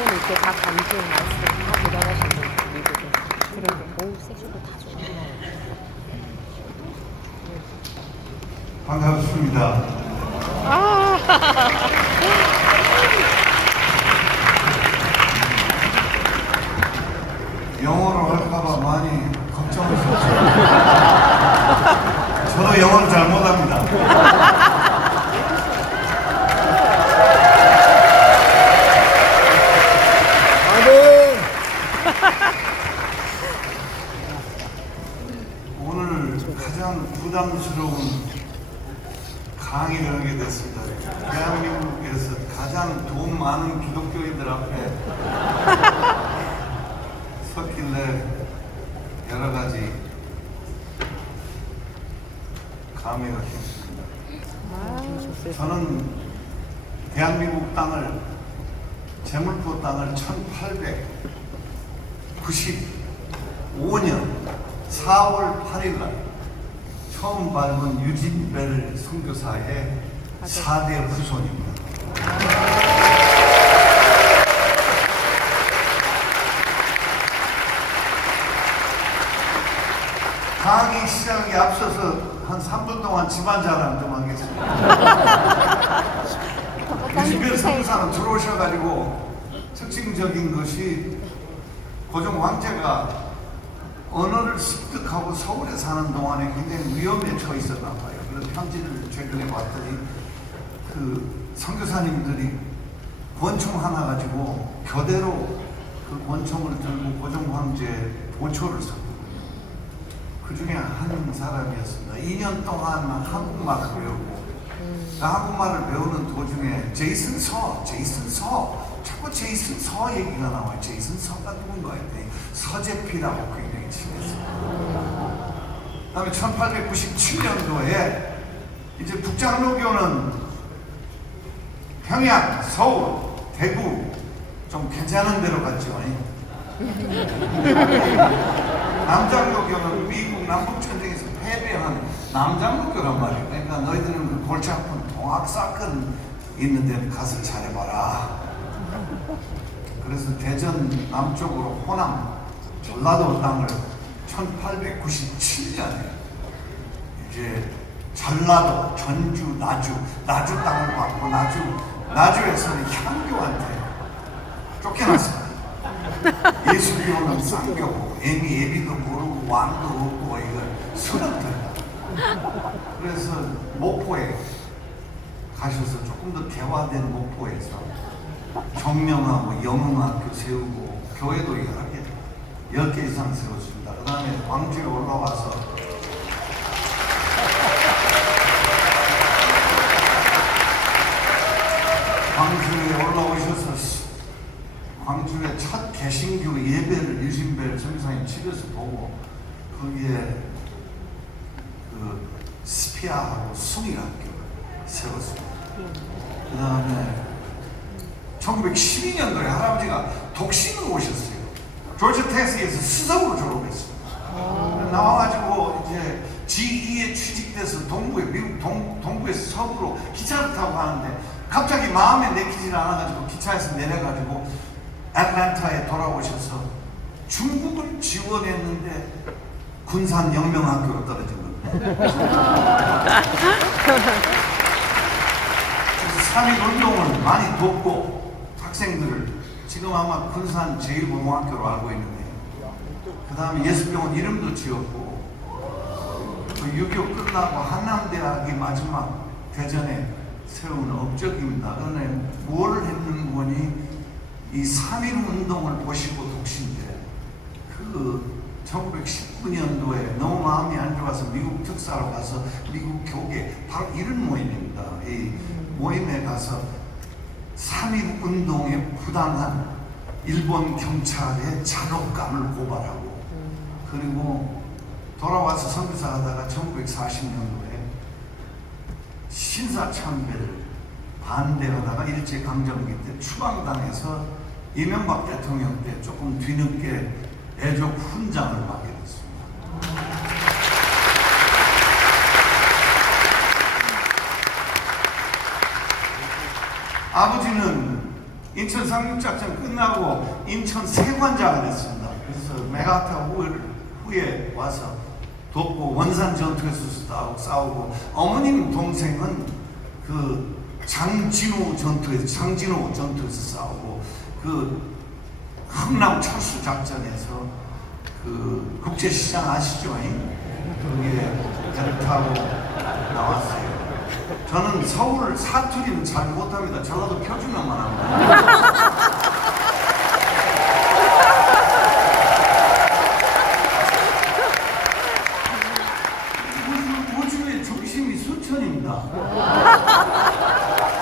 이렇게 다 감정 말씀 다 대단하신 분이거든. 그리고 오 섹시도 다 좋아요. 반갑습니다. 영어로 할까봐 많이 걱정하셨죠. 저도 영어를 잘 못합니다. 오늘 가장 부담스러운 강의를 하게 됐습니다. 대한민국에서 가장 돈 많은 기독교인들 앞에 섰길래 여러 가지 감회가 깊습니다. 저는 대한민국 땅을, 제물포 땅을 1895년 4월 8일 날 처음 밟은 유진벨 선교사의 4대 후손입니다. 강의 시작에 앞서서 한 3분 동안 집안 자랑 좀 하겠습니다. 유진벨 선교사는 들어오셔가지고 특징적인 것이 고종 황제가 언어를 습득하고 서울에 사는 동안에 굉장히 위험에 처해 있었나 봐요. 그래서 편지를 최근에 봤더니 그 선교사님들이 권총 하나 가지고 교대로 그 권총을 들고 고종 황제 보초를 섰거든요. 그 중에 한 사람이었습니다. 2년 동안 한국말을 배우고 그 한국말을 배우는 도중에 제이슨 서 자꾸 제이슨 서 얘기가 나와요. 제이슨 서가 누군가 했더니 서재필하고 굉장히 친했어요. 그 다음에 1897년도에 이제 북장로교는 평양, 서울, 대구 좀 괜찮은 데로 갔죠. 남장로교는 미국 남북전쟁에서 패배한 남장로교란 말이에요. 그러니까 너희들은 그 골치 아픈 동학사건 있는 데 가서 잘해봐라. 그래서 대전 남쪽으로 호남, 전라도 땅을 1897년에 이제 전라도, 전주, 나주 땅을 받고 나주에서는 향교한테 쫓겨났습니다. 예수비 오는 쌍교고 예비도 모르고 왕도 없고 이걸 서럽더라. 그래서 목포에 가셔서 조금 더 개화된 목포에서 경명하고 영흥학교 세우고 교회도 10개 이상 세웠습니다. 그 다음에 광주에 올라와서 광주에 올라오셔서 광주의 첫 개신교 예배를 유진벨 선교사님 집에서 보고 거기에 그 스피아하고 숭일학교를 세웠습니다. 그 다음에 1912년도에 할아버지가 독신으로 오셨어요. 조지 테스에서 수석으로 졸업했어요. 나와가지고 이제 G2에 취직돼서 미국 동부에서 서부로 기차를 타고 가는데 갑자기 마음에 내키질 않아가지고 기차에서 내려가지고 애틀랜타에 돌아오셔서 중국을 지원했는데 군산 영명학교로 떨어진 겁니다. 그래서 3.1운동을 많이 돕고 학생들을 지금 아마 군산 제1고등학교로 알고 있는데 그 다음에 예수병원 이름도 지었고 그 6.25 끝나고 한남대학이 마지막 대전에 세운 업적입니다. 그런데 뭘 했는 거니 이 3.1운동을 보시고 독신데 그 1919년도에 너무 마음이 안 좋아서 미국 특사로 가서 미국 교계 바로 이런 모임입니다. 이 모임에 가서 3.1운동에 부당한 일본 경찰의 잔혹감을 고발하고 그리고 돌아와서 선교사 하다가 1940년도에 신사참배를 반대하다가 일제강점기 때 추방당해서 이명박 대통령 때 조금 뒤늦게 애족 훈장을 받게 됐습니다. 아버지는 인천 상륙작전 끝나고 인천 세관자가 됐습니다. 그래서 메가타 후에 와서 돕고 원산 전투에서 싸우고 어머님 동생은 그 장진호 전투에서 싸우고 그 흥남 철수 작전에서 그 국제시장 아시죠? 거기에 배를 타고 나왔어요. 저는 서울 사투리는 잘 못합니다. 적어도 표준어만 합니다. 우주의 중심이 순천입니다.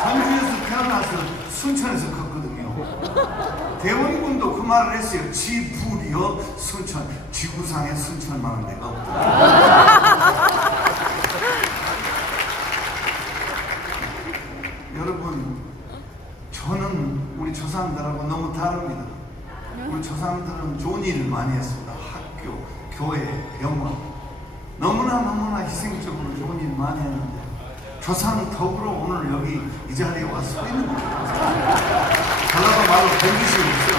전주에서 태어나서 순천에서 컸거든요. 대원군도 그 말을 했어요. 지부리어 순천, 지구상에 순천만한 데가 없다. 여러분, 저는 우리 조상들하고 너무 다릅니다. 우리 조상들은 좋은 일을 많이 했습니다. 학교, 교회, 병원, 너무나 희생적으로 좋은 일 많이 했는데 조상 덕으로 오늘 여기 이 자리에 와서 서 있는 거예요. 전라도 말로 뱀기시 없어요.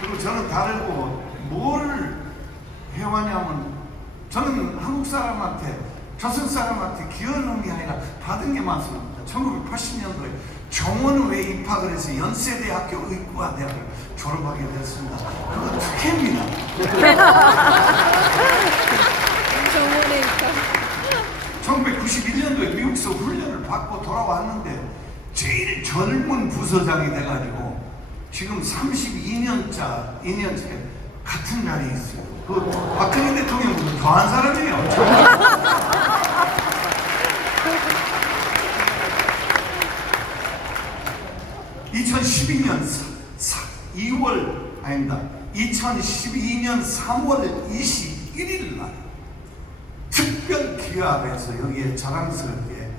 그리고 저는 다르고 뭐를 해왔냐면 저는 한국 사람한테 조선 사람한테 기여한 게 아니라 받은 게 많습니다. 1980년도에 정원외에 입학을 해서 연세대학교 의과대학을 졸업하게 됐습니다. 그거 특혜입니다. 정원에 입학. 1991년도에 미국에서 훈련을 받고 돌아왔는데 제일 젊은 부서장이 돼가지고 지금 2년째 같은 자리에 있어요. 그 박근혜 대통령보다 더한 사람이에요. 2012년 3월 21일 날 특별 기합에서 여기에 자랑스럽게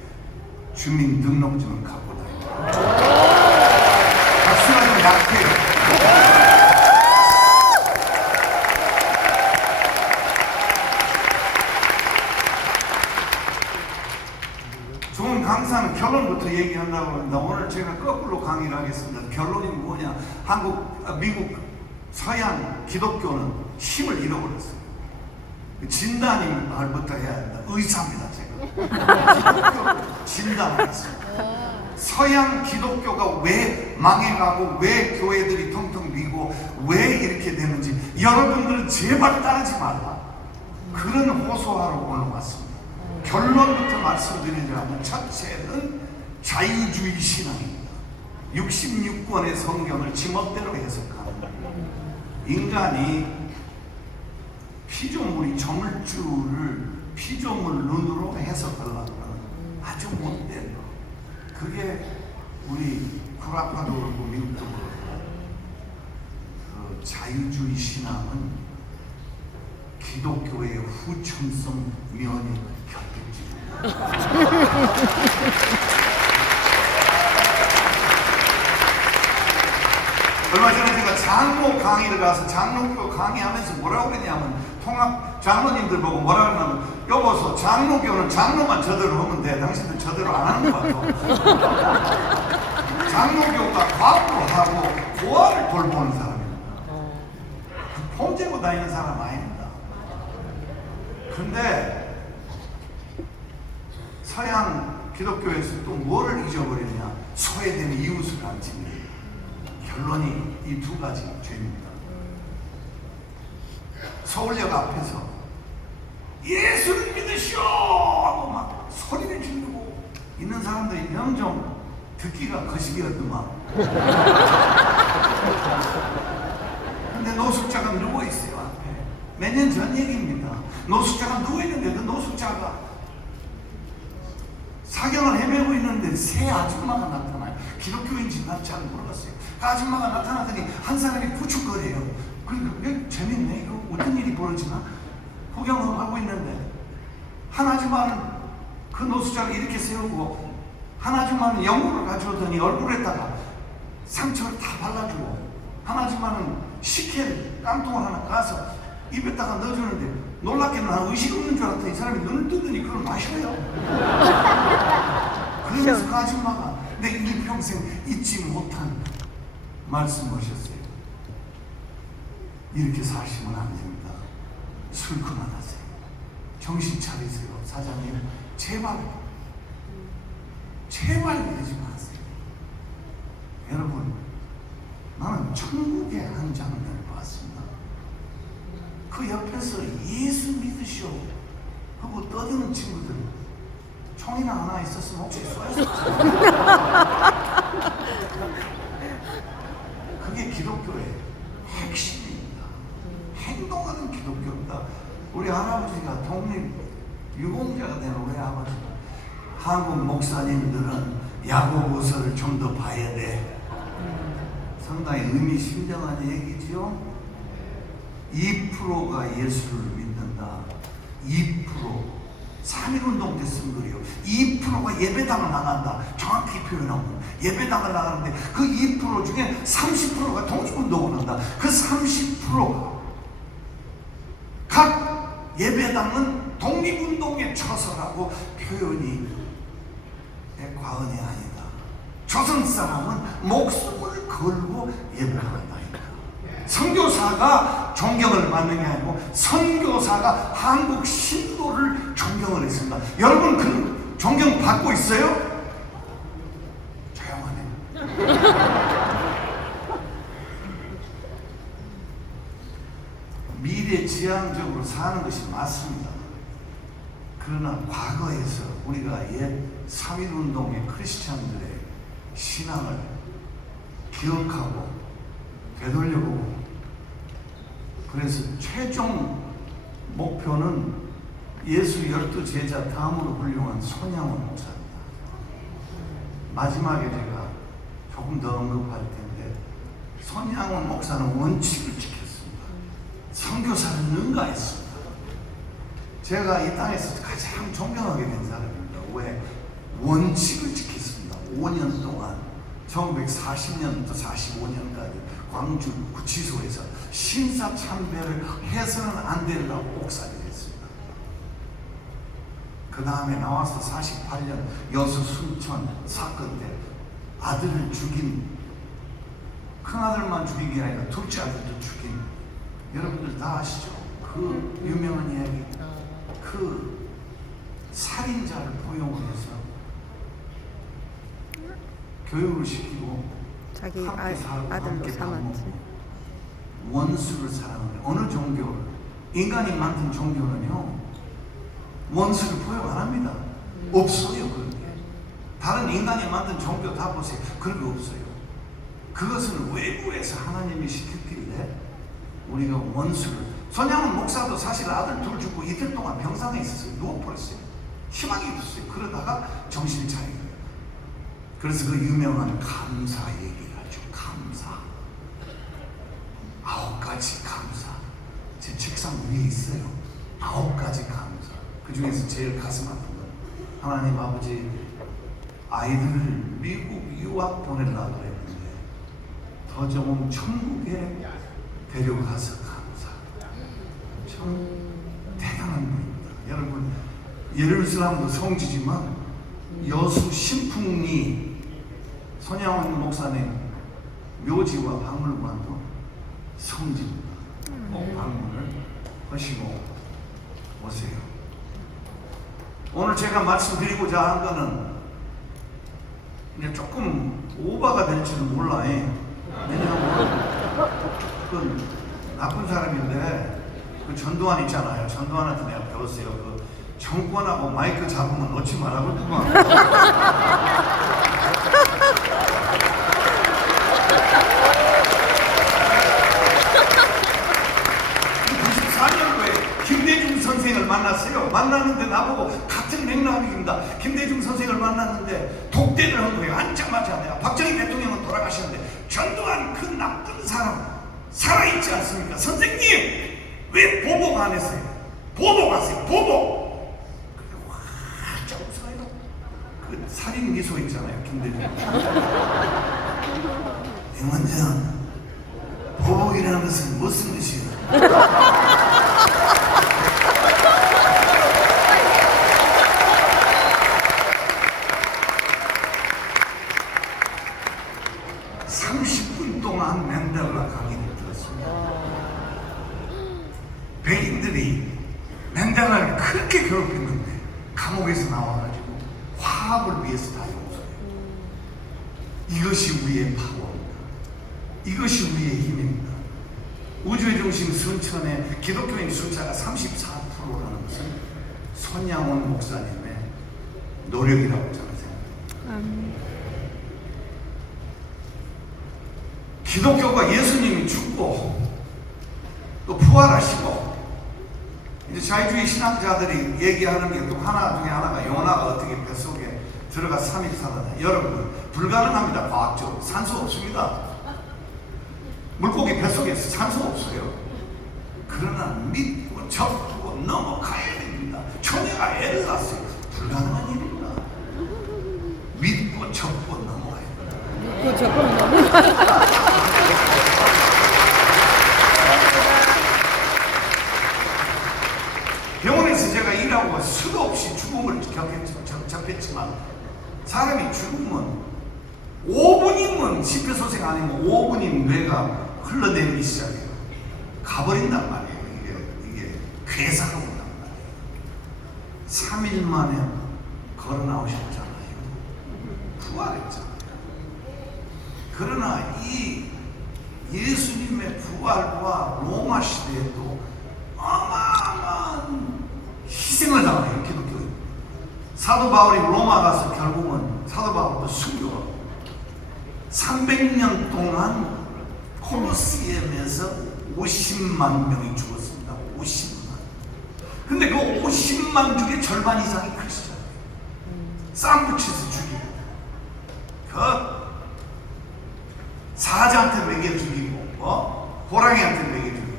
주민등록증을 갖고 다닙니다. 박수가 좀 약해요. 좋은 강사는 결론부터 얘기한다고 합니다. 오늘 제가 거꾸로 강의를 하겠습니다. 결론이 뭐냐? 미국, 서양 기독교는 힘을 잃어버렸어요. 진단이 말부터 해야 한다. 의사입니다, 제가. 기독교 진단하겠습니다. 서양 기독교가 왜 망해가고 왜 교회들이 텅텅 비고 왜 이렇게 되는지 여러분들은 제발 따르지 말라. 그런 호소하러 오늘 왔습니다. 결론부터 말씀드리자면 첫째는 자유주의 신앙입니다. 66권의 성경을 지멋대로 해석하는 인간이 피조물이 저물줄을 피조물 눈으로 해석하려고 하는 아주 못된 거. 그게 우리 구라파도 그렇고 미국도 그렇고 그 자유주의 신앙은 기독교의 후천성 면이 곁들입니다. 얼마 전에 제가 장로 강의를 가서 장로교 강의하면서 뭐라고 그랬냐면 통합 장로님들 보고 뭐라 그러냐면 여보소 장로교는 장로만 저대로 하면 돼. 당신들 저대로 안 하는 거 같아. 장로교가 과부하고 고아를 돌보는 사람입니다. 폼재고 다니는 사람 아닙니다. 근데 서양 기독교에서 또 뭐를 잊어버렸냐? 소외된 이웃을 안 지키는. 결론이 이 두 가지 죄입니다. 서울역 앞에서 예수를 믿으시오 하고 막 소리를 지르고 있는 사람들이 영종 듣기가 거시기하더만. 근데 노숙자가 누워있어요 앞에. 몇 년 전 얘기입니다. 노숙자가 누워있는데 그 노숙자가 사경을 헤매고 있는데 새 아줌마가 나타나요. 기독교인지 난 잘 모르겠어요. 그 아줌마가 나타나더니 한 사람이 부축거려요. 그러니까 왜 재밌네 이거 어떤 일이 벌어지나 구경을 하고 있는데 한 아줌마는 그 노숙자를 이렇게 세우고 한 아줌마는 연고를 가져오더니 얼굴에다가 상처를 다 발라주고 한 아줌마는 식혜를 깡통을 하나 까서 입에다가 넣어주는데 놀랍게는 난 의식 없는 줄 알았더니 이 사람이 눈을 뜨더니 그걸 마셔요. 그러면서 그 아줌마가 내 일평생 잊지 못한 말씀하셨어요. 이렇게 사시면 안 됩니다. 술 그만하세요. 정신 차리세요. 사장님, 제발 이러지 마세요. 여러분, 나는 천국의 한 장면을 봤습니다. 그 옆에서 예수 믿으시오 하고 떠드는 친구들, 총이나 하나 있었으면 혹시 쏘였을 그게 기독교의 핵심입니다. 행동하는 기독교입니다. 우리 할아버지가 독립 유공자가 된 우리 아버지가 한국 목사님들은 야고보서를 좀 더 봐야 돼. 상당히 의미심장한 얘기지요. 2%가 예수를 믿는다. 2% 3.1운동 때 쓴 거예요. 2%가 예배당을 나간다. 정확히 표현하면 예배당을 나가는데 그 2% 중에 30%가 독립운동을 한다. 그 30% 각 예배당은 독립운동의 처소라고 표현이 과언이 아니다. 조선 사람은 목숨을 걸고 예배한다. 선교사가 존경을 받는 게 아니고 선교사가 한국 신도를 존경을 했습니다. 여러분 그 존경 받고 있어요? 조용하네. 미래지향적으로 사는 것이 맞습니다. 그러나 과거에서 우리가 옛 3.1운동의 크리스찬들의 신앙을 기억하고 되돌려보고, 그래서 최종 목표는 예수 12제자 다음으로 훌륭한 손양원 목사입니다. 마지막에 제가 조금 더 언급할 텐데, 손양원 목사는 원칙을 지켰습니다. 선교사를 능가했습니다. 제가 이 땅에서 가장 존경하게 된 사람입니다. 왜? 원칙을 지켰습니다. 5년 동안 1940년부터 45년까지 광주 구치소에서 신사참배를 해서는 안 된다고 옥살이 됐습니다. 그 다음에 나와서 48년 여수 순천 사건 때 아들을 죽인, 큰아들만 죽인 게 아니라 둘째 아들도 죽인, 여러분들 다 아시죠? 그 유명한 이야기. 그 살인자를 포용을 해서 교육을 시키고 자기 함께 살고 아들로 함께 밥 삼았지. 먹고 원수를 사랑하는 어느 종교, 인간이 만든 종교는요 원수를 포용 안 합니다. 없어요. 그런 게 다른 인간이 만든 종교 다 보세요. 그런 게 없어요. 그것은 외부에서 하나님이 시켰길래 우리가 원수를, 손양원 목사도 사실 아들 둘 죽고 이틀 동안 병상에 있었어요. 누워버렸어요. 희망이 없었어요. 그러다가 정신 차린 거예요. 그래서 그 유명한 감사 얘기를 하죠. 감사. 9가지 감사. 제 책상 위에 있어요. 9가지 감사. 그 중에서 제일 가슴 아픈 건 하나님 아버지 아이들을 미국 유학 보내려고 했는데 더 좋은 천국에 데려가서 감사. 참 대단한 분입니다. 여러분, 예루살렘도 성지지만 여수 신풍리 손양원 목사님 묘지와 박물관도 성지입니다. 꼭 방문을 하시고 오세요. 오늘 제가 말씀드리고자 한 거는 이제 조금 오바가 될지는 몰라요. 왜냐하면 그 나쁜 사람인데 그 전두환 있잖아요. 전두환한테 내가 배웠어요. 그 정권하고 마이크 잡으면 놓지 말라고 그만. 94년도에 김대중 선생을 만났어요. 만났는데 나보고 같은 맥락입니다. 김대중 선생을 만났는데 독대를 한 거예요. 앉자마자 내가 박정희 대통령은 돌아가셨는데 전두환 그 나쁜 사람 살아있지 않습니까? 선생님 왜 보복 안 했어요? 보복하세요. 보복. 그 살인 미소 있잖아요, 김대중. 임원장, 보복이라는 것은 무슨 뜻이야? 동안 맨델라 강의를 들었습니다. 백인들이 맨델라를 그렇게 괴롭혔는데 감옥에서 나와가지고 화합을 위해서 다 용서해요. 이것이 우리의 파워입니다. 이것이 우리의 힘입니다. 우주의 중심 순천의 기독교인 숫자가 34%라는 것은 손양원 목사님의 노력이라고 저는 생각합니다. 기독교가 예수님이 죽고 또 부활하시고 이제 자유주의 신학자들이 얘기하는 게 또 하나 중에 하나가 요나가 어떻게 뱃속에 들어가 3일 살았다. 여러분 불가능합니다. 과학적으로 산소 없습니다. 물고기 뱃속에서 산소 없어요. 그러나 믿고 접고 넘어가야 됩니다. 처녀가 애를 낳았어요. 불가능한 일입니다. 믿고 접고 넘어가야 됩니다. 그 저건 병원에서 제가 일하고 수도 없이 죽음을 접했지만 사람이 죽으면 5분이면 심폐소생 아니면 5분이면 뇌가 흘러내리기 시작해요. 가버린단 말이에요. 이게 괴사가 온단 말이에요. 3일 만에 걸어 나오셨잖아요. 부활했잖아요. 그러나 이 예수님의 부활과 로마 시대에도 어마어마한 희생을 당해요. 기독교인. 사도 바울이 로마 가서 결국은 사도 바울도 순교하고 300년 동안 콜로시엠에서 50만 명이 죽었습니다. 50만. 근데 그 50만 중에 절반 이상이 크리스천이에요. 쌈 붙여서 죽이고 그 사자한테 먹여 죽이고 호랑이한테 먹여 죽이고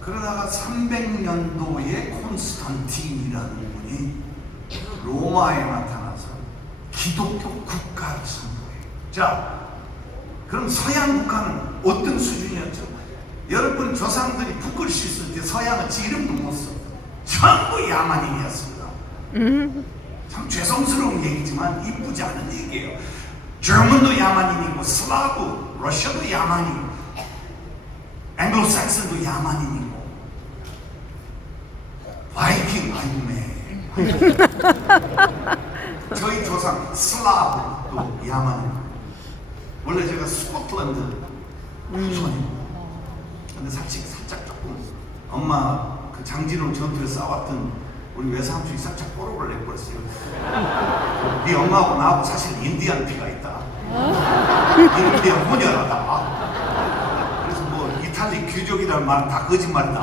그러다가 300년도에 콘스탄틴이라는 분이 로마에 나타나서 기독교 국가를 선포해요. 자, 그럼 서양 국가는 어떤 수준이었죠? 여러분 조상들이 북글 씻을 때 서양은 지 이름도 못 써. 전부 야만인이었습니다. 참 죄송스러운 얘기지만 이쁘지 않은 얘기예요. 저먼도 야만인이고 슬라브, 러시아도 야만이고 앵글로삭슨도 야만인이고 바이킹 아이네. 저희 조상 슬라브도 야만인. 원래 제가 스코틀랜드 후손이고 근데 살짝 조금 엄마 그 장진호 전투에 싸웠던 우리 외삼촌이 살짝 뽀록을 내버렸어요. 네 엄마하고 나하고 사실 인디안 피가 있다. 인디안 혼혈하다. 그래서 뭐 이탈리 귀족이라는 말은 다 거짓말이다.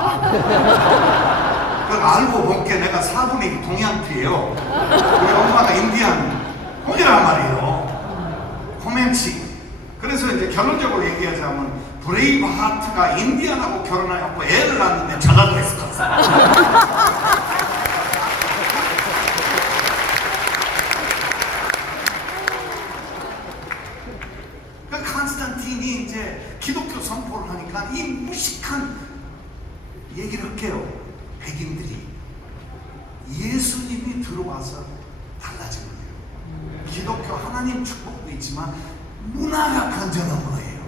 그걸 알고 본 게 내가 4분의 1 동양피예요. 우리 엄마가 인디안 혼혈한 말이에요. 코멘치. 그래서 이제 결론적으로 얘기하자면 브레이브 하트가 인디안하고 결혼하고 애를 낳았는데 전화도 했었어요. 그 콘스탄틴이 이제 기독교 선포를 하니까 이 무식한 얘기를 할게요. 백인들이 예수님이 들어와서 달라진 거예요. 기독교 하나님 축복도 있지만 문화가 건전한 거예요.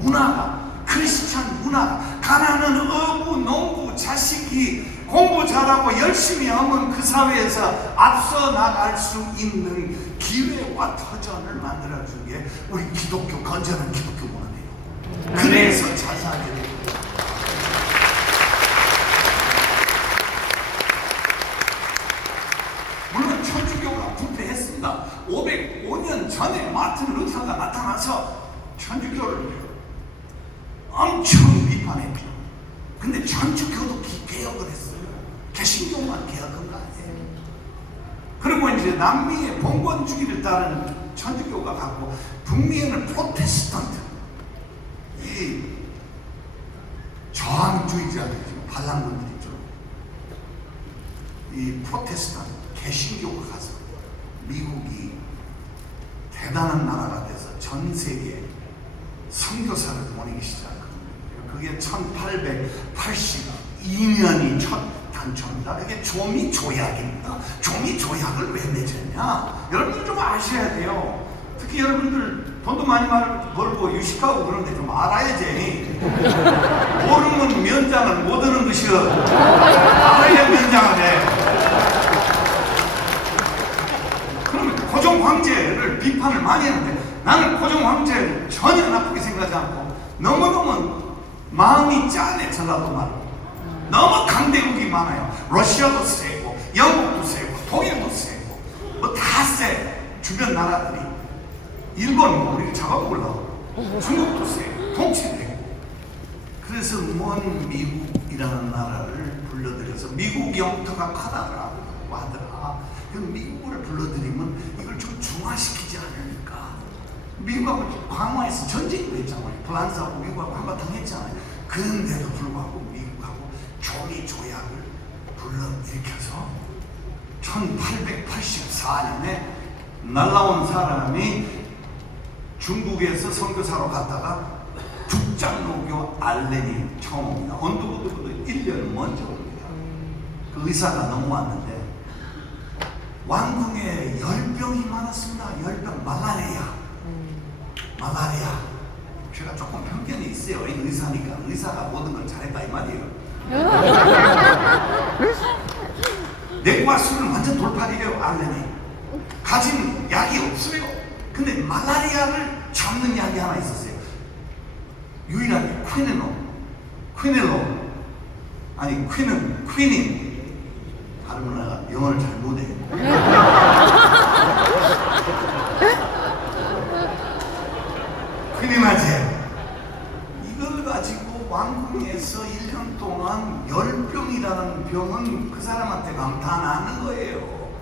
문화가 크리스찬 문화. 가난한 어부, 농부, 자식이 공부 잘하고 열심히 하면 그 사회에서 앞서 나갈 수 있는 기회와 터전을 만들어준 게 우리 기독교 건전한 기독교 문화예요. 그래서 잘 살게 되고 물론 천주교가 부패했습니다. 505년 전에 마틴 루터가 나타나서 천주교를 엄청 비판했죠. 근데 천주교도 개혁을 했어요. 개신교만 개혁한 거 아니에요. 그리고 이제 남미의 봉건주의를 따른 천주교가 갖고 북미에는 프로테스탄트, 이 저항주의자들이죠. 반란군들이죠. 이 프로테스탄트 개신교가 가서 미국이 대단한 나라가 돼서 전 세계에 선교사를 보내기 시작한 거예요. 그게 1882년이 첫 단초입니다. 그게 조미조약입니다. 조미조약을 왜 맺었냐? 여러분들 좀 아셔야 돼요. 특히 여러분들 돈도 많이 벌고 유식하고 그런데 좀 알아야지. 모르면 면장을 못 하는 것이여. 알아야 면장을 해. 그러면 고종 황제를 비판을 많이 했는데 나는 고종 황제를 전혀 나쁘게 생각하지 않고 너무너무 마음이 짠해. 전라도 말로 너무 강대국이 많아요. 러시아도 세고 영국도 세고 독일도 세고 뭐 다 세. 주변 나라들이 일본 우리를 잡아먹으려고 중국도 세고 통치되고. 그래서 먼 미국이라는 나라를 불러들여서 미국 영토가 크다라고 하더라. 그 미국을 불러들이면 이걸 좀 중화시키지 않을까. 미국하고 광화에서 전쟁도 했잖아요. 프랑스하고 미국하고 한바탕 했잖아요. 그런데도 불구하고 미국하고 조기 조약을 불러일으켜서 1884년에 날라온 사람이 중국에서 선교사로 갔다가 죽장로교 알렌이 처음 옵니다. 언더우드보다 1년 먼저 옵니다. 그 의사가 넘어왔는데 왕궁에 열병이 많았습니다. 열병, 말라리아. 제가 조금 편견이 있어요. 의사니까 의사가 모든 걸 잘했다 이 말이에요. 내과 수는 완전 돌팔이에요. 알렌이 가진 약이 없어요. 근데 말라리아를 잡는 약이 하나 있었어요. 유일하게 퀴닌. 발음을 내가 영어를 잘 못해. 퀴닌하제. 이걸 가지고 왕궁에서 1년 동안 열병이라는 병은 그 사람한테 가면 다 나는 거예요.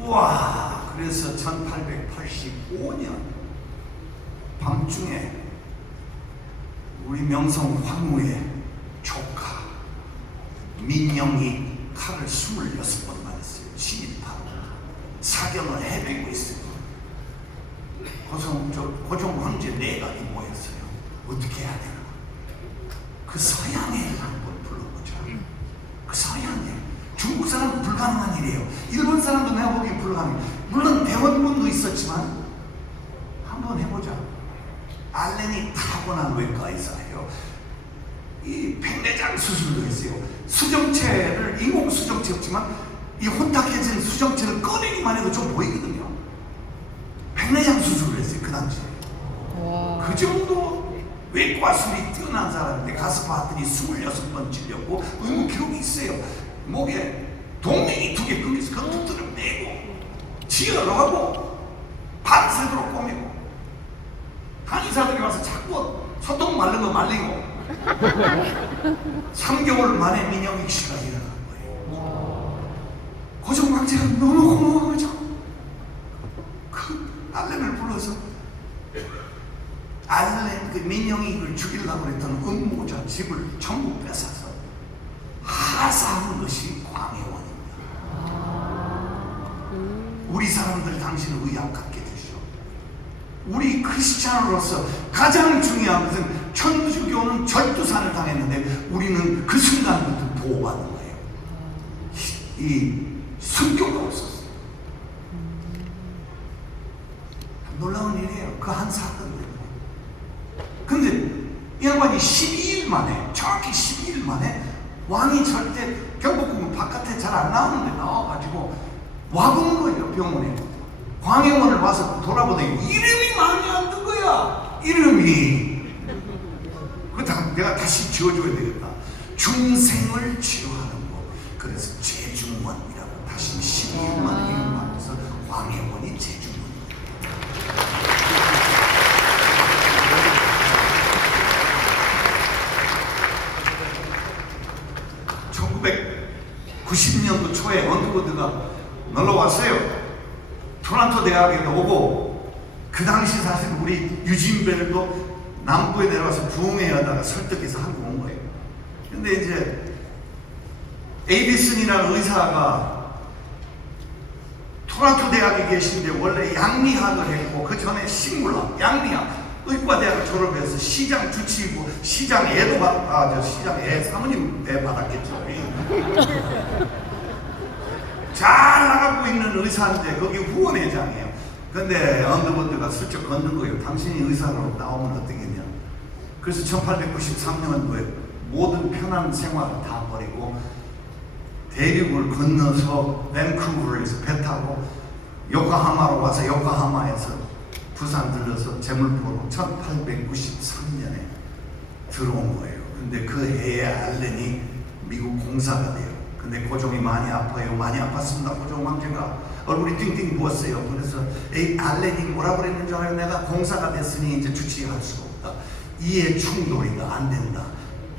우와. 그래서 1885년 밤중에 우리 명성 황후의 조카 민영이 칼을 26번 맞았어요. 진입하고 사경을 헤매고 있어요. 고종 황제 내각이 모였어요. 어떻게 해야 되나? 그 서양애를 한번 불러보자. 그 서양애. 중국 사람도 불가능한 일이에요. 일본 사람도 내가 보기엔 불가능해요. 물론 대원군도 있었지만 한번 해보자. 알렌이 타고난 외과 의사예요. 이 백내장 수술도 했어요. 수정체를 인공 수정체였지만 이 혼탁해진 수정체를 꺼내기만 해도 좀 보이거든요. 백내장 수술을 했어요. 그 당시에. 그 정도 외과술이 뛰어난 사람인데 가서 봤더니 26번 찔렸고 의무 기록이 있어요. 목에 동맹이 2개 끊겨서 그 두드려 매고 치열하고 밤새도록 꼬매고 한의사들이 와서 자꾸 소똥 말른 거 말리고 3개월 만에 민영익 씨가 일어난 거예요. 고종 황제가 너무 고마워하죠. 그 알렌을 불러서 알렌 그 민영익을 죽이려고 했던 음모자 집을 전부 뺏어서 하사한 것이 광해원입니다. 우리 사람들 당신은 의학 갖게 되시오. 우리 크리스찬으로서 가장 중요한 것은 천주교는 절두산을 당했는데 우리는 그 순간부터 보호받는 거예요. 이 순교가 없었어요. 놀라운 일이에요. 그 한 사건 때문에. 근데 이 양반이 12일 만에, 정확히 12일 만에 왕이 절대 경복궁은 바깥에 잘 안 나오는데 나와가지고 와본 거예요. 병원에. 광해원을 와서 돌아보더니 이름이 마음에 안 든 거야. 이름이. 내가 다시 지어줘야 되겠다. 중생을 치료하는 거. 그래서 제중원이라고 다시 12일 만에 이름 바꿔서 광해원이 제중원입니다. 1990년도 초에 언더우드가 놀러 왔어요. 토론토 대학에 오고 그 당시 사실 우리 유진벨도 남부에 내려와서 부흥회하다가 설득해서 한국 온 거예요. 근데 이제 에이비슨이라는 의사가 토론토 대학에 계신데 원래 양리학을 했고 그 전에 식물학, 양리학 의과대학을 졸업해서 시장 주치의고 시장 애도 시장 애 사모님 애 받았겠죠. 잘 나가고 있는 의사인데 거기 후원회장이에요. 근데 언더버드가 슬쩍 걷는 거예요. 당신이 의사로 나오면 어떻겠냐. 그래서 1893년도에 모든 편한 생활을 다 버리고 대륙을 건너서 밴쿠버에서 배 타고 요코하마로 와서 요코하마에서 부산 들러서 제물포로 1893년에 들어온 거예요. 근데 그 해에 알렌이 미국 공사가 돼요. 근데 고종이 많이 아파요. 많이 아팠습니다. 고종 황제가 얼굴이 띵띵 부었어요. 그래서 알렌이 뭐라 그랬는 줄 알아요? 내가 공사가 됐으니 이제 주치할 수가 없다. 이해 충돌이다. 안 된다.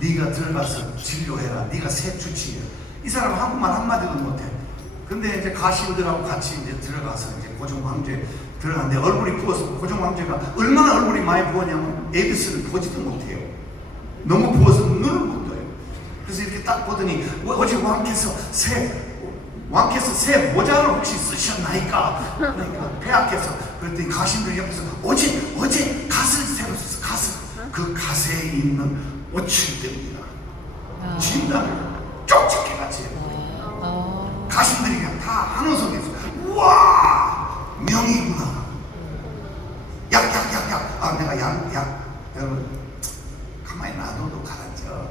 네가 들어가서 진료해라. 네가 새 주치해. 이 사람 한국말 한마디도 못해. 근데 이제 가신들하고 같이 이제 들어가서 이제 고종 황제 들어갔는데 얼굴이 부어서 고종 황제가 얼마나 얼굴이 많이 부었냐면 에디슨을 보지도 못해요. 너무 부어서 눈을 못 떠요. 그래서 이렇게 딱 보더니 어제 왕께서 새 모자를 혹시 쓰셨나이까? 그러니까 폐하께서 그랬더니 가신들 옆에서 어제 갓을 새로 썼어. 그 갓에 있는 옷을 뗍니다. 진단을 쪽집게 같이 해요. 가신들이 그냥 다 한우 속에서 우와 명이구나. 약. 아 내가 약 여러분 가만히 놔둬도 가라앉죠.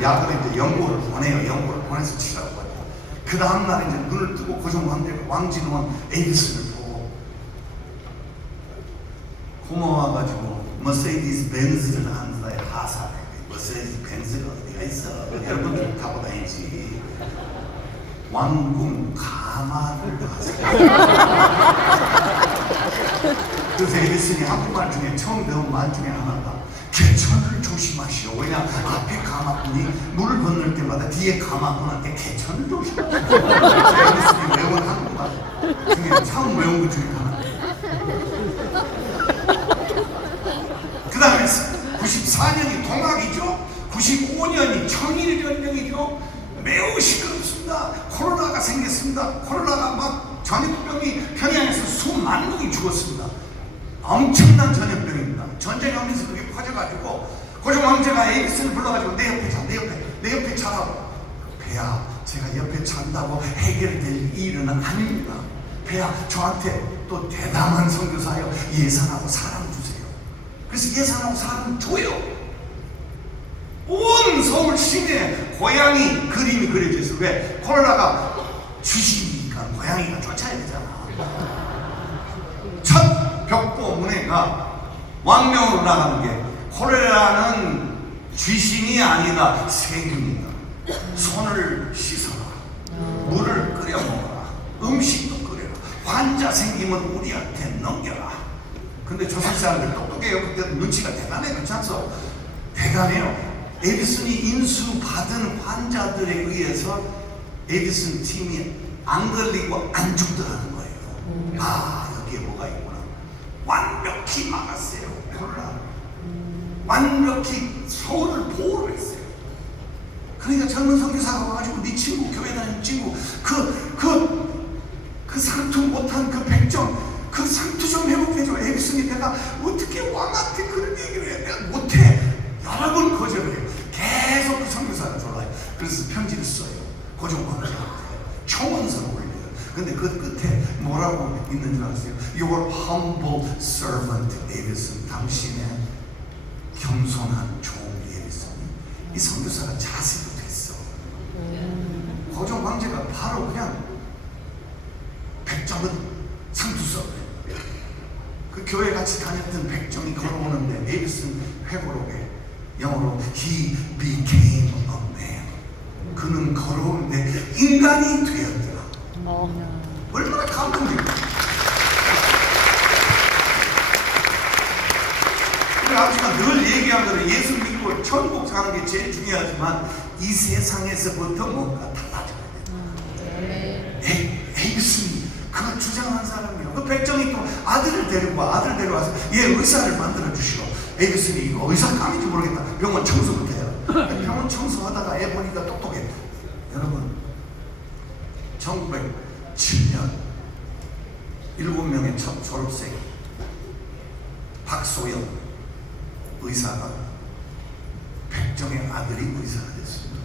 약을 이제 영고를 보내요. 영고를 보내서 치라고 하죠. 그 다음날 이제 눈을 뜨고 고종 황제가 왕진원 에디슨을 보고 고마워가지고 머세디스 벤츠를 한다에 하사해. 머세디스 벤츠가 어디가 있어? 여러분 좀 타고 다니지. 왕궁 가마를 하세요. 그래서 에디슨이 한국말 중에 처음 배운 말 중에 하나가 개천을 조심하시오. 왜냐 앞에 가마꾼이 물을 건널 때마다 뒤에 가마꾼한테 개천을 조심하시오. 에디슨이 외운 한국말 중에 처음 외운 것 중에 하나. 그 다음에 94년이 동학이죠. 95년이 청일전쟁이죠. 매우 시끄럽습니다. 코로나가 생겼습니다. 코로나가 막 전염병이 평양에서 수만 명이 죽었습니다. 엄청난 전염병입니다. 전쟁이 오면서 그게 퍼져가지고 고종 황제가 에디슨을 불러가지고 내 옆에 자라고. 폐하, 제가 옆에 잔다고 해결될 일은 아닙니다. 폐하, 저한테 또 대담한 선교사여 예산하고 사람 주세요. 그래서 예산하고 사람 줘요. 온 서울 시내에 고양이 그림이 그려져 있어요. 왜? 코로나가 주시니까 고양이가 쫓아야 되잖아. 첫 벽보 문에가 왕명으로 나가는 게 콜레라는 귀신이 아니다. 세균이다. 손을 씻어라. 물을 끓여 먹어라. 음식도 끓여라. 환자 생기면 우리한테 넘겨라. 근데 조선 사람들 똑똑해요. 그때 눈치가 대단해. 그렇지 않소? 대단해요. 에디슨이 인수받은 환자들에 의해서 에디슨 팀이 안 걸리고 안 죽더라는 거예요. 아, 여기에 뭐가 있구나. 완벽히 막았어요. 코로나. 완벽히 서울을 보호를 했어요. 그러니까 젊은 선교사가 와가지고 네 친구, 교회 다니는 친구, 그 상투 못한 그 백정, 그 상투 좀 회복해줘. 에디슨이 내가 어떻게 왕한테 그런 얘기를 해? 내가 못해. 여러 번 거절을 해요. 계속 그 선교사가 졸라요. 그래서 편지를 써요. 고종 황제한테 청원서를 올려요. 근데 그 끝에 뭐라고 있는 줄 아세요? Your humble servant 에디슨. 당신의 겸손한 종 에디슨이. 이 선교사가 자세도 됐어. 고종 황제가 바로 그냥 백정은 상투 써. 그 교회 같이 다녔던 백정이 걸어오는데 에디슨 회고록에 영어로 He became a man. 그는 걸어오는데 인간이 되었더라. 얼마나 감동적이야. 아버지가 늘 얘기한 거는 예수 믿고 천국 사는 게 제일 중요하지만 이 세상에서부터 뭔가 달라져야 돼. 에이슨 그거 주장한 사람이에요. 그 백정이 또 아들을 데려와서 얘 의사를 만들어 주시오. 에디슨이 이거 의사감인지 모르겠다. 병원 청소부터 해라. 병원 청소하다가 애 보니까 똑똑해. 여러분 1907년 7명의 첫 졸업생 박소영 의사가 백정의 아들이 의사가 됐습니다.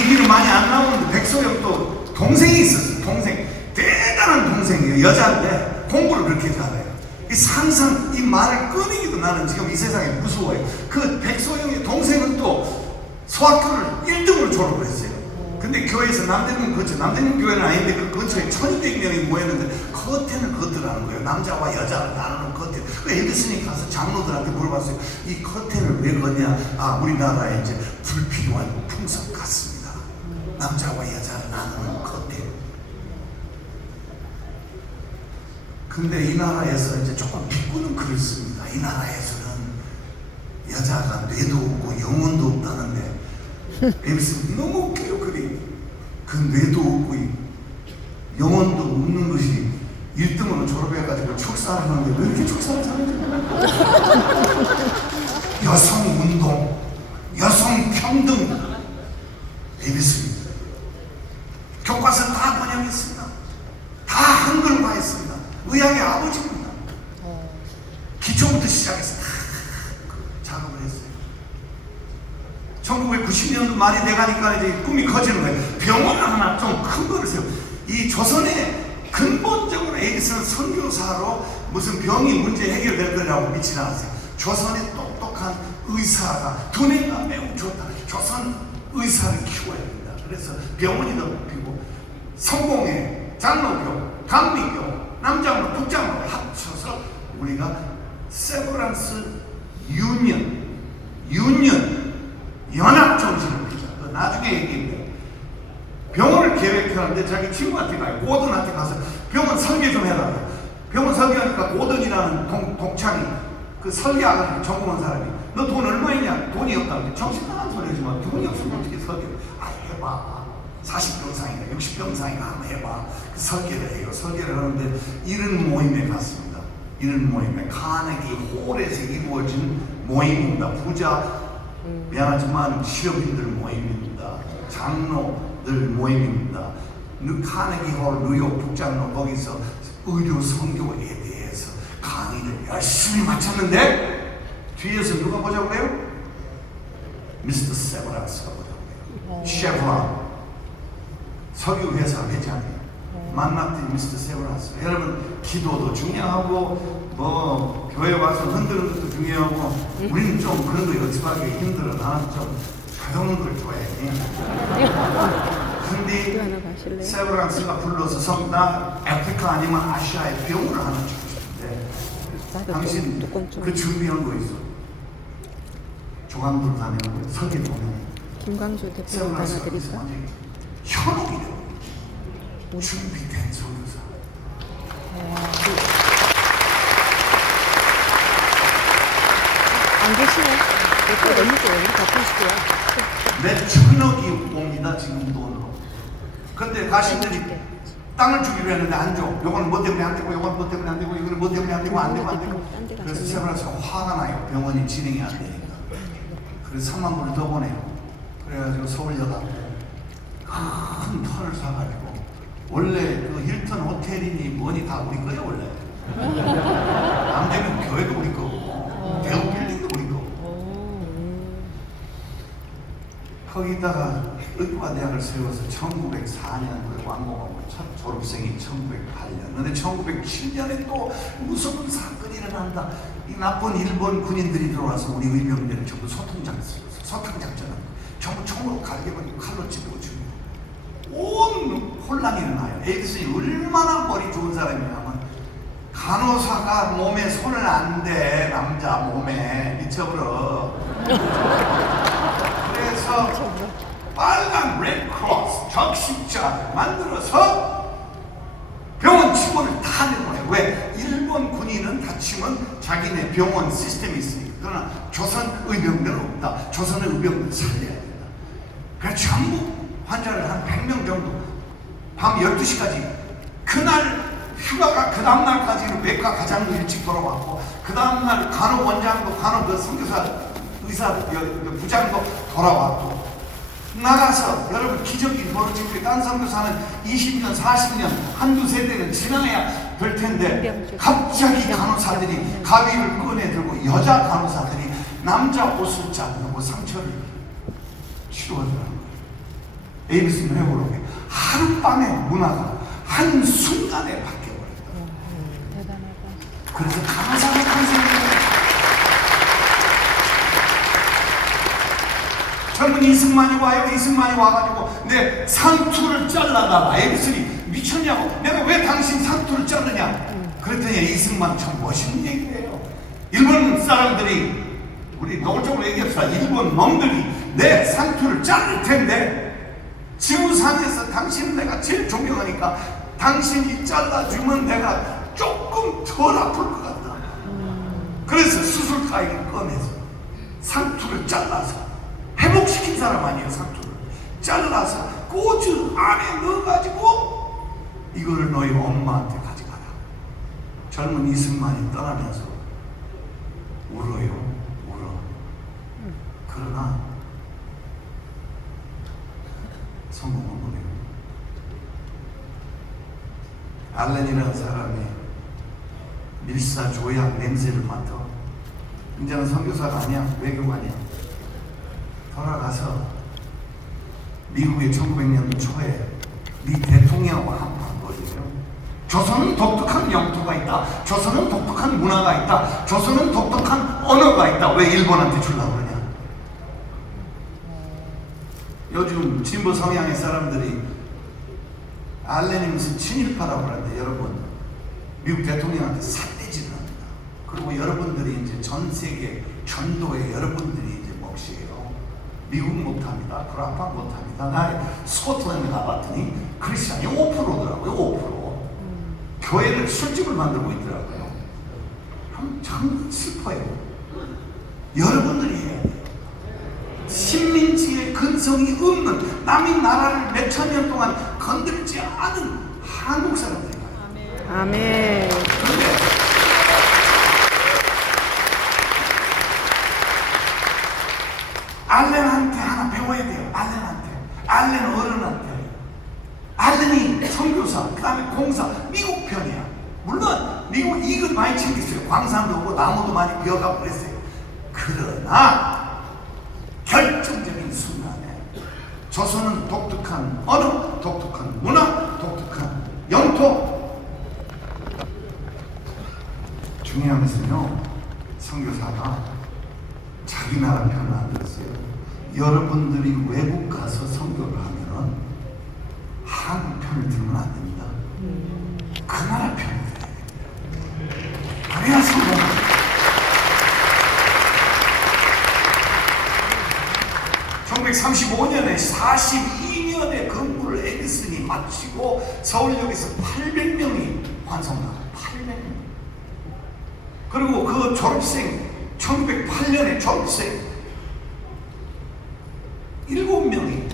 얘기는 많이 안 나오는데 백소영도 동생이 있었어요. 동생, 대단한 동생이에요. 여자인데 공부를 그렇게 잘해요. 이 상상 이 말을 끊이기도 나는 지금 이 세상에 무서워요. 그 백소영의 동생은 또 소학교를 1등으로 졸업을 했어요. 근데 교회에서 남대문 근처, 남대문 교회는 아닌데 그 근처에 1200명이 모였는데 커튼을 걷더라는 거예요. 남자와 여자를 나누는 커튼. 그 에디슨이 가서 장로들한테 물어봤어요. 이 커튼을 왜 걷냐? 아, 우리나라에 이제 불필요한 풍습 같습니다. 남자와 여자를 나누는 커튼. 근데 이 나라에서 이제 조금 비꼬는 글을 씁니다. 이 나라에서는 여자가 뇌도 없고 영혼도 없다는데 에디슨 너무 웃겨요. 글이. 그 뇌도 없고 영혼도 없는 것이 1등으로 졸업해가지고 축사를 하는데 왜 이렇게 축사를 잘하지? 여성운동, 여성평등 에디슨입니다. 교과서 다 번역했습니다. 다 한글화했습니다. 의학의 아버지입니다. 기초부터 시작해서 다 작업을 했어요. 1990년도 말이 돼가니까 이제 꿈이 커지는 거예요. 병원을 하나 좀 큰 거를 세워. 이 조선에 근본적으로 에디슨은 선교사로 무슨 병이 문제 해결될 거라고 믿지 않았어요. 조선의 똑똑한 의사가 두뇌가 매우 좋다. 조선 의사를 키워야 된다. 그래서 병원이 더 높이고 성공회, 장로교, 감리교, 남장로, 북장로 합쳐서 우리가 세브란스 유년 연합 정신을 피자. 나중에 얘기해요. 병원을 계획하는데 자기 친구한테 가요. 고든한테 가서 병원 설계 좀 해라. 병원 설계하니까 고든이라는 동창이 그 설계학을 전공한 사람이 너 돈 얼마 있냐? 돈이 없다는데 정신 나간 소리지만 돈이 없으면 어떻게 설계를? 아, 해봐. 40병상인가 60병상인가 한번 해봐. 그 설계를 해요. 설계를 하는데 이런 모임에 갔습니다. 이런 모임에 카네기 홀에서 이루어진 모임입니다. 부자 미안하지만 실업인들 모임입니다. 장로들 모임입니다. 카네기 홀 뉴욕 북장로 거기서 의료 선교에 대해서 강의를 열심히 마쳤는데 뒤에서 누가 보자고 그래요? 미스터 세브란스가 보자고 그래요. 쉐브론 석유 회사 회장이에요. 만났더니 미스터 세브란스. 여러분 기도도 중요하고 뭐 교회 와서 흔드는 것도 중요하고 우리는 좀 그런 거 연습하기 힘들어. 나는 좀 조용한 걸 좋아해. 근데 세브란스가 불러서 나 아프리카 아니면 아시아에 병원을 하나 주는데 당신 그 준비한 거 있어. 조감도로 다니는 거 설계 보면 김광주 대표님 전화드릴까? 현혹이 되고 준비된 선교사. 안 계시네. 또 너무 좋아요. 우리 같은 시대야. 몇 천억이 옵니다 지금 돈으로. 근데 가신들이 땅을 주기로 했는데 안 줘. 요거는 뭐 때문에 안 되고, 요거는 뭐 때문에 안 되고, 이거는 뭐 때문에 안 되고, 안 되고, 안 되고. 그래서 세브란스가 화가 나요. 병원이 진행이 안 되니까. 그래서 3만 불을 더 보내요. 그래가지고 서울여다 큰 턴을 사가지고 원래 그 힐튼 호텔이니 뭐니 다 우리 거예요 원래. 남대문 교회도 우리 거고 대우 빌딩도 우리 거고. 거기다가 의과 대학을 세워서 1904년 완공하고 첫 졸업생이 1908년. 근데 1907년에 또 무서운 사건이 일어난다. 이 나쁜 일본 군인들이 들어와서 우리 의병대를 전부 소탕작전을 전부 총으로 갈겨버리고 칼로 찌르고 죽이고 온 혼란이 일어나요. 에디슨이 얼마나 머리 좋은 사람이냐면 간호사가 몸에 손을 안 대. 남자 몸에 미쳐버려. 그래서 빨간 레드크로스 적십자를 만들어서 병원 직원을 다 내보내요. 왜? 일본 군인은 다치면 자기네 병원 시스템이 있으니까. 그러나 조선 의병대는 없다. 조선의 의병대를 살려야 된다. 그래서 전부 환자를 한 100명 정도 밤 12시까지 그날 휴가가 그 다음날까지는 외과 과장도 일찍 돌아왔고 그 다음날 간호원장도 간호 선교사 의사 부장도 돌아왔고 나가서 여러분 기적이 벌어지고 딴 선교사는 20년 40년 한두 세대는 지나야 될 텐데 갑자기 간호사들이 가위를 꺼내 들고 여자 간호사들이 남자 옷을 자르고 상처를 치료하더라는 거예요. 에이비스는 해보라고 해요. 하룻밤에 문화가 한순간에 바뀌어버렸다. 대단하다. 그래서 가사가 탄생해요. 젊은 이승만이 와요. 이승만이 와가지고 내 상투를 잘라달라. 에이비스니 미쳤냐고. 내가 왜 당신 상투를 자르냐. 그랬더니 이승만 참 멋있는 얘기예요. 일본 사람들이, 우리 노골적으로 얘기합시다. 일본 놈들이 내 상투를 자를 텐데 지구상에서 당신은 내가 제일 존경하니까 당신이 잘라주면 내가 조금 덜 아플 것 같다. 그래서 수술가위를 꺼내서 상투를 잘라서, 회복시킨 사람 아니에요. 상투를 잘라서 꼬주 안에 넣어가지고 이거를 너희 엄마한테 가져가라. 젊은 이승만이 떠나면서 울어요. 울어. 그러나 성공은 못해요. 알렌이라는 사람이 밀사 조약 냄새를 맡아. 이제는 선교사가 아니야. 외교관이야. 돌아가서 미국의 1900년 초에 미 대통령하고 한판 벌이에요. 조선은 독특한 영토가 있다. 조선은 독특한 문화가 있다. 조선은 독특한 언어가 있다. 왜 일본한테 주려고 그러냐. 요즘 진보 성향의 사람들이 알렌이 무슨 친일파라고 그러는데, 여러분 미국 대통령한테 삿대질을 합니다. 그리고 여러분들이 이제 전 세계 전도에 여러분들이 이제 몫이에요. 미국 못합니다. 프랑스 못합니다. 나 스코틀랜드 가봤더니 크리스찬이 5%더라고요. 5%. 교회를 술집을 만들고 있더라고요. 참 슬퍼요. 여러분들이 해야 돼요. 식민지의 근성이 없는, 남의 나라를 몇천 년 동안 건들지 않은 한국 사람들이 가요. 아멘. 그런데 알렌한테 하나 배워야 돼요. 알렌 어른한테. 알렌이 선교사, 그 다음에 공사, 미국 편이야. 물론 미국 이익은 많이 챙겼어요. 광산도 오고 나무도 많이 비어가고 그랬어요. 그러나 결정적인 순간에 조선은 독특한 언어, 독특한 문화, 독특한 영토. 중요한 것은요, 선교사가 자기 나라 편을 안 들었어요. 여러분들이 외국 가서 선교를 하면은 한국 편을 들면 안 됩니다. 그 나라 편을 들어야 됩니다. 그래야 성공합니다. 1935년에 42년의 근무를 에디슨이 마치고 서울역에서 800명이 환송나고 800명. 그리고 그 졸업생 1908년에 졸업생 7명이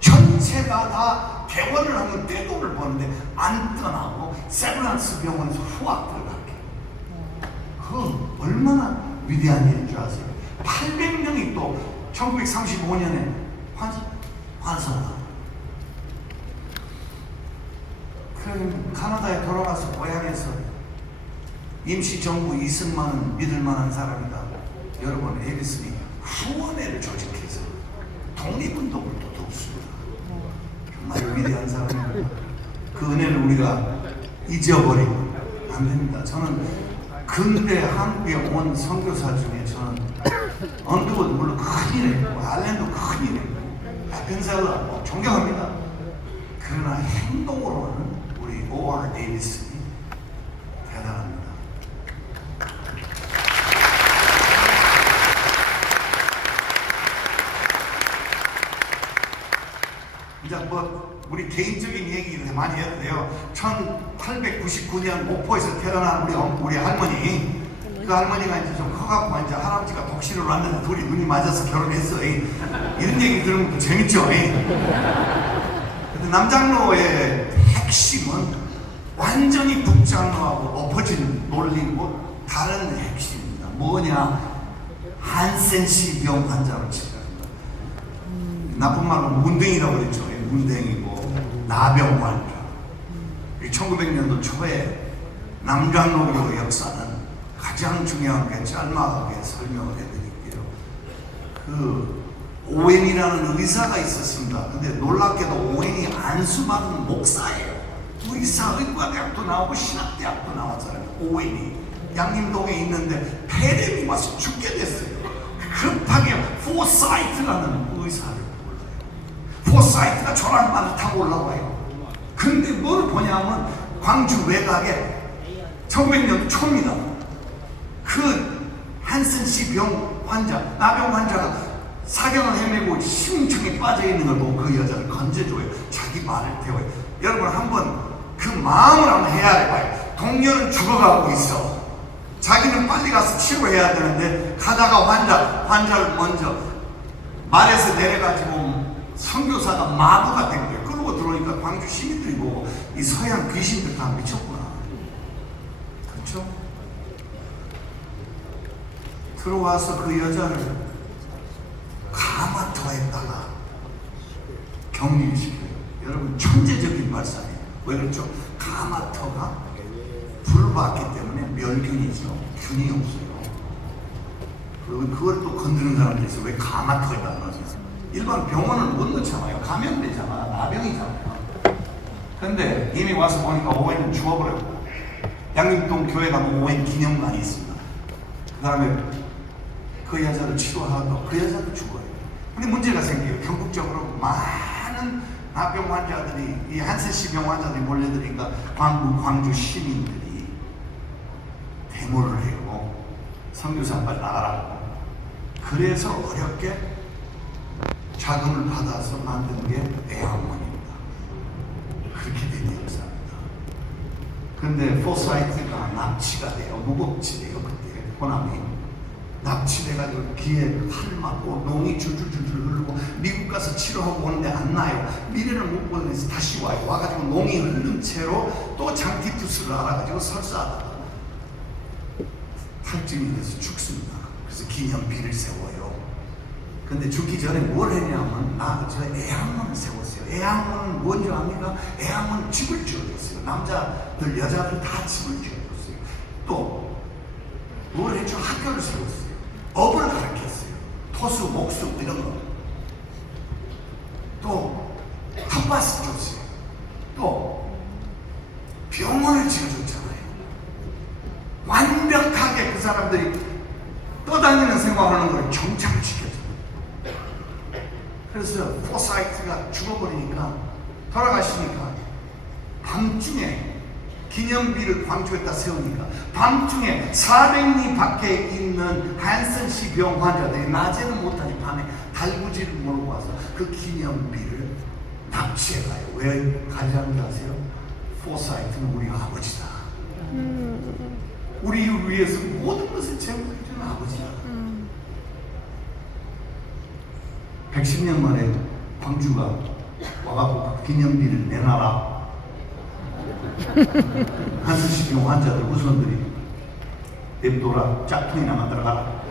전체가 다 개원을 하면 떼돈을 버는데 안 떠나고 세브란스 병원에서 후학 들어갈게. 그 얼마나 위대한 일인 줄 아세요? 800명이 또 1935년에 환송하고. 그럼 카나다에 돌아가서 고향에서 임시정부 이승만은 믿을만한 사람이다. 여러분, 에디슨이 후원회를 조직해서 독립운동을 또 돕습니다. 정말 위대한 사람입니다. 그 은혜를 우리가 잊어버리면 안 됩니다. 저는 근대 한국에 온 선교사 중에 저는 언더우드 물론 큰일이고 알렌도 큰일이고 아펜셀러 뭐 존경합니다. 그러나 행동으로는 우리 O.R. 데이비슨이 대단합니다. 이제 뭐 우리 개인적인 얘기를 많이 해도 돼요. 1899년 목포에서 태어난 우리 할머니, 그 할머니가 이제 좀 커갖고 이제 할아버지가 독신으로 왔는데 둘이 눈이 맞아서 결혼했어. 이런 얘기 들으면 또 재밌죠. 근데 남장로의 핵심은 완전히 북장로하고 엎어진 논리고 다른 핵심입니다. 뭐냐? 한센시 병 환자로 치료합니다. 나쁜 말로 문댕이라고 그랬죠. 문댕이고 나병 환자. 1900년도 초에 남장로교 역사는 가장 중요한 게 짤막하게 설명을 해드릴게요. 그 오웬이라는 의사가 있었습니다. 근데 놀랍게도 오웬이 안수받은 목사예요. 의사, 의과대학도 나오고 신학대학도 나왔잖아요. 오웬이 양림동에 있는데 폐렴이 와서 죽게 됐어요. 급하게 포사이트라는 의사를 불러요. 포사이트가 조랑말을 타고 올라와요. 근데 뭘 보냐면 광주 외곽에 1900년 초입니다. 그 한슨 씨 병 환자, 나병 환자가 사경을 헤매고 심층에 빠져있는 걸 보고 그 여자를 건져줘요. 자기 말을 태워요. 여러분 한번 그 마음을 한번 헤아려봐요. 동료는 죽어가고 있어. 자기는 빨리 가서 치료해야 되는데 가다가 환자를 먼저 말에서 내려가지고 선교사가 마부가 된 거예요. 그러고 들어오니까 광주 시민들이 보고 이 서양 귀신들 다 미쳤구나. 그렇죠? 들어와서 그 여자를 가마터에다가 격리시켜요. 여러분 천재적인 발상이에요. 왜 그렇죠? 가마터가 불을 받기 때문에 멸균이죠. 균이 없어요. 그걸 또 건드는 사람들이 있어요. 왜 가마터에다 넣어요? 일반 병원은 못 넣잖아요. 감염되잖아. 나병이잖아요. 근데 이미 와서 보니까 오웬은 죽어버렸고, 양림동 교회 가면 오웬 기념관이 있습니다. 그 다음에 그 여자를 치료하고 그 여자도 죽어요. 근데 문제가 생겨요. 전국적으로 많은 나병 환자들이, 이 한센씨 병 환자들이 몰려드니까 광주 시민들이 데모를 해요. 선교사 빨리 나가라고. 그래서 어렵게 자금을 받아서 만든 게 애학원입니다. 그렇게 된 역사입니다. 근데 포사이트가 납치가 돼요. 무법지대요. 그때 호남이 납치돼가지고 귀에 칼을 맞고 농이 줄줄줄줄 흐르고 미국 가서 치료하고 오는데 안 나요. 미래를 못 보면서 다시 와요. 와가지고 농이 흐른 채로 또 장티투스를 알아가지고 설사하다가 탈증이 돼서 죽습니다. 그래서 기념비를 세워요. 근데 죽기 전에 뭘 했냐면 저 애학문을 세웠어요. 애학문은 뭔지 압니까? 애학문은 집을 지어줬어요. 남자들 여자들 다 집을 지어줬어요. 또 뭘 했죠? 학교를 세웠어요. 업을 가르쳤어요. 토수, 목수 이런 거. 또 텃밭을 줬어요. 또 병원을 지어줬잖아요. 완벽하게 그 사람들이 떠다니는 생활하는 걸 정착을 시켜줘요. 그래서 포사이트가 죽어버리니까, 돌아가시니까 밤중에 기념비를 광주에다 세우니까 밤중에 400리 밖에 있는 한센씨 병 환자들이 낮에는 못하니 밤에 달구지를 몰고 와서 그 기념비를 납치해 가요. 왜 가져가는지 아세요? 포사이트는 우리 아버지다. 우리를 위해서 모든 것을 제공해주는 아버지다. 110년 만에 광주가 와갖고 그 기념비를 내놔라. 한수씨 병 환자들 우선들이 냅둬라. 짝퉁이나 만들어가라.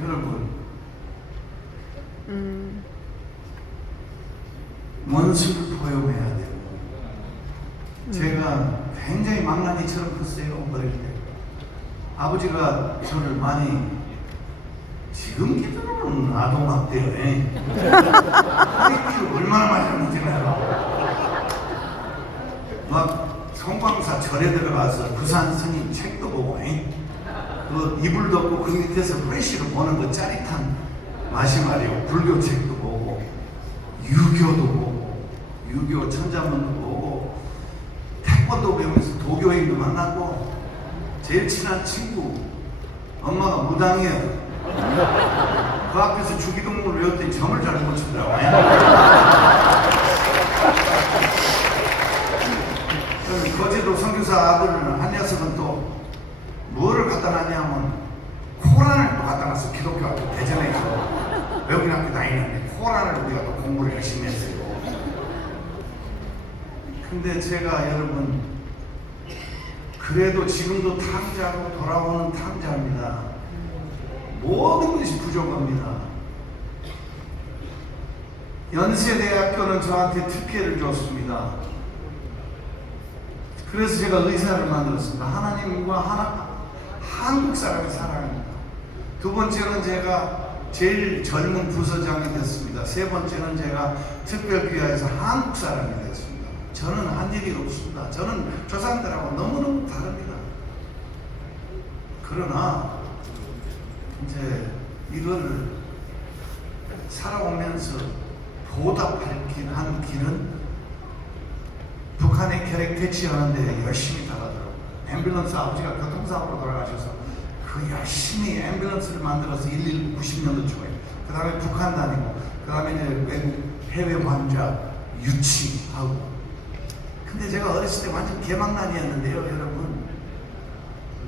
여러분, 원수를 포용해야 돼요. 제가 굉장히 망나니처럼 컸어요. 어릴 때 아버지가 저를 많이, 지금 기준으로는 아동학대요. 얼마나 많이 하는지 알아. 막 성광사 절에 들어가서 부산 스님 책도 보고, 그 이불 덮고 그 밑에서 플래시로 보는 그 짜릿한 맛이 말이에요. 불교 책도 보고, 유교도 보고, 유교 천자문도 보고, 태권도 배우면서 도교인도 만나고, 제일 친한 친구 엄마가 무당이에요. 그 앞에서 주기동문을 외웠더니 점을 잘 못 치더라고요. 거제도 선교사 아들은 한 녀석은 또 뭐를 갖다 놨냐면 코란을 또 갖다 놨어. 기독교 학교 대전에 가고 외국인 학교 다니는데 코란을 우리가 또 공부를 열심히 했어요. 근데 제가 여러분, 그래도 지금도 탕자로 돌아오는 탕자입니다. 모든 것이 부족합니다. 연세대학교는 저한테 특혜를 줬습니다. 그래서 제가 의사를 만들었습니다. 하나님과 한국 사람의 사랑입니다. 두 번째는 제가 제일 젊은 부서장이 됐습니다. 세 번째는 제가 특별귀화에서 한국 사람이 됐습니다. 저는 한 일이 없습니다. 저는 저 사람들하고 너무너무 다릅니다. 그러나 이제 이걸 살아오면서 보답할 한 길은 북한의 캐릭 퇴치하는데 열심히 달아들었고, 앰뷸런스 아버지가 교통사고로 돌아가셔서 그 열심히 앰뷸런스를 만들어서 119 90년도 초에, 그 다음에 북한 다니고, 그 다음에 이제 외국 해외 환자 유치하고. 근데 제가 어렸을 때 완전 개망난이었는데요, 여러분.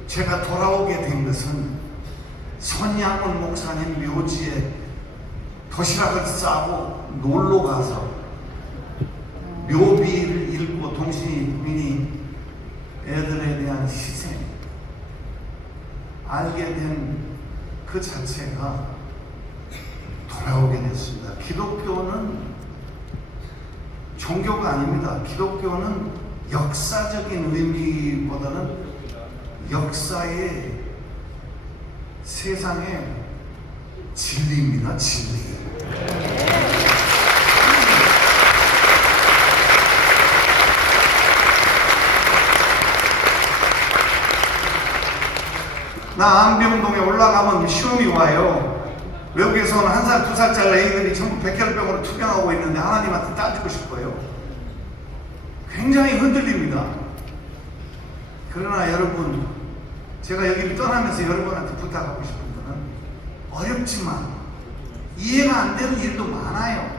제가 돌아오게 된 것은 손양원 목사님 묘지에 도시락을 싸고 놀러 가서 묘비를 읽고 동시민이 애들에 대한 희생 알게 된 그 자체가 돌아오게 됐습니다. 기독교는 종교가 아닙니다. 기독교는 역사적인 의미보다는 역사의 세상의 진리입니다. 진리. 나 안병동에 올라가면 시험이 와요. 외국에서는 1살, 2살짜리 애기들이 전부 백혈병으로 투병하고 있는데 하나님한테 따지고 싶어요. 굉장히 흔들립니다. 그러나 여러분, 제가 여기를 떠나면서 여러분한테 부탁하고 싶은 거는, 어렵지만 이해가 안 되는 일도 많아요.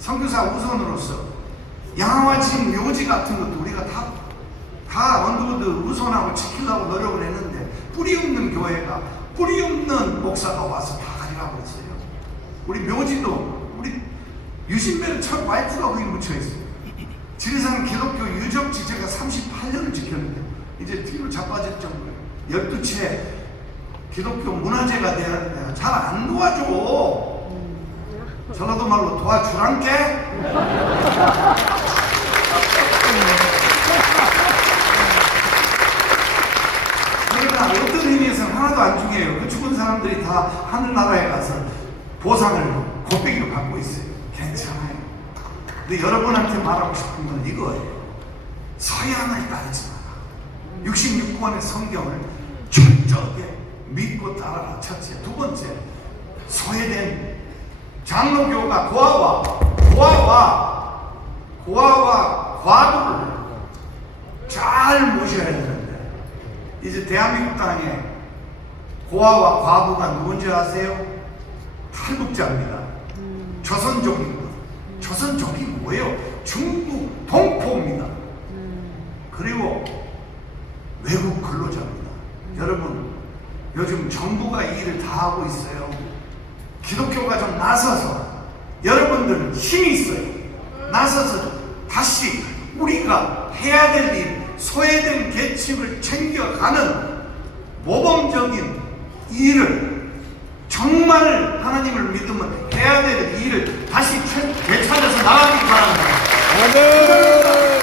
선교사 우선으로서 양화진 묘지 같은 것도 우리가 다 언더우드 우선하고 지키려고 노력을 했는데, 뿌리 없는 교회가, 뿌리 없는 목사가 와서 다 가져가고 있어요. 우리 묘지도, 우리 유신배는 첫 와이프가 거기 묻혀있어요. 지리산 기독교 유적지 제가 38년을 지켰는데 이제 뒤로 자빠질 정도예요. 12채 기독교 문화재가 돼야 하는데 잘 안 도와줘. 전라도 말로 도와주란께? 그러나 어떤 의미에서는 하나도 안 중요해요. 그 죽은 사람들이 다 하늘나라에 가서 보상을 곱빼기로 받고 있어요. 괜찮아요. 근데 여러분한테 말하고 싶은 건 이거예요. 서양을 따르지 마라. 66권의 성경을 철저하게 믿고 따라라. 첫째. 두 번째, 소외된 장로교가 고아와 과부를 잘 모셔야 되는데, 이제 대한민국 땅에 고아와 과부가 누군지 아세요? 탈북자입니다. 조선족입니다. 조선족이 뭐예요? 중국 동포입니다. 그리고 외국 근로자입니다. 여러분, 요즘 정부가 이 일을 다 하고 있어요. 기독교가 좀 나서서, 여러분들 힘이 있어요. 나서서 다시 우리가 해야 될 일, 소외된 계층을 챙겨가는 모범적인 일을, 정말 하나님을 믿으면 해야 될 일을 다시 되찾아서 나가기 바랍니다. 아멘.